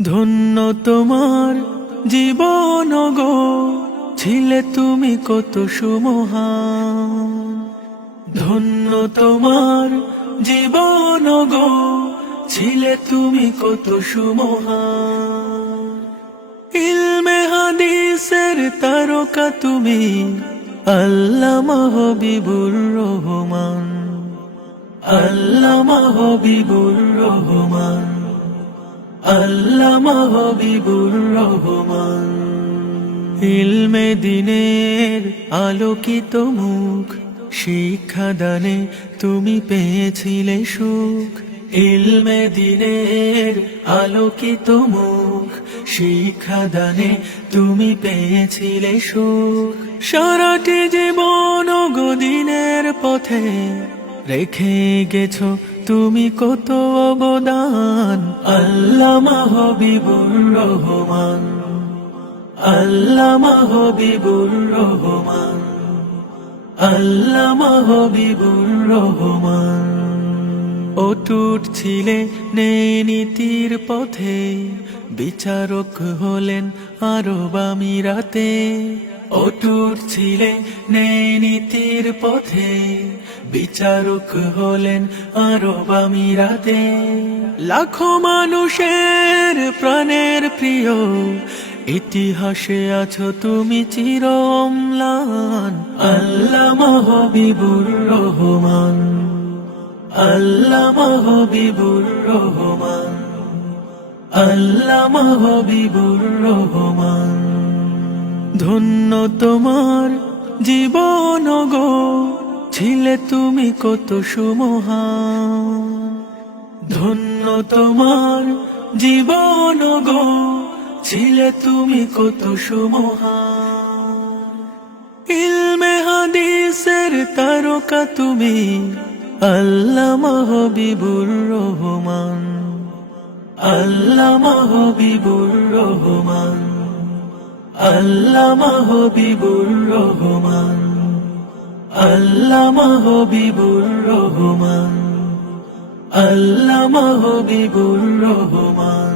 ধন্য তোমার জীবন গো, ছিলে তুমি কত সুমহান। ধন্য তোমার জীবন গো, ছিলে তুমি কত সুমহান। ইলমে হাদিসের তারকা তুমি, আল্লামা হবিবুর রহমান। আল্লামা হবিবুর রহমান, আল্লামা হবিবুর রহমান। ইলমে দিনের আলোকিত মুখ, শিক্ষা দানে তুমি পেয়েছিলে সুখ। ইলমে দিনের আলোকিত মুখ, শিক্ষা দানে তুমি পেয়েছিলে সুখ। সারাটি জীবন গদিনের পথে রেখে গেছো তুমি কত অবদান। আল্লামা হবিবুর রহমান, আল্লামা হবিবুর রহমান, আল্লামা হবিবুর রহমান। অটুট ছিলে নেই নীতির পথে, বিচারক হলেন আরব আমিরাতে। অটুট ছিলে নেই নীতির পথে, বিচারক হলেন আরব আমিরাতে। লাখো মানুষের প্রাণের প্রিয়, ইতিহাসে আছো তুমি চির অম্লান। আল্লামা হবিবুর রহমান, আল্লামা হবিবুর রহমান, আল্লামা হবিবুর রহমান। ধন্য তোমার জীবন গো, ছিলে তুমি কত সুমহান। ধন্য তোমার জীবন গো, ছিলে তুমি কত সুমহান। ইলমে হাদিসের তারকা তুমি, আল্লামা হবিবুর রহমান। আল্লামা হবিবুর রহমান, আল্লামা হবিবুর রহমান, আল্লামা হবিবুর রহমান, আল্লামা হবিবুর রহমান।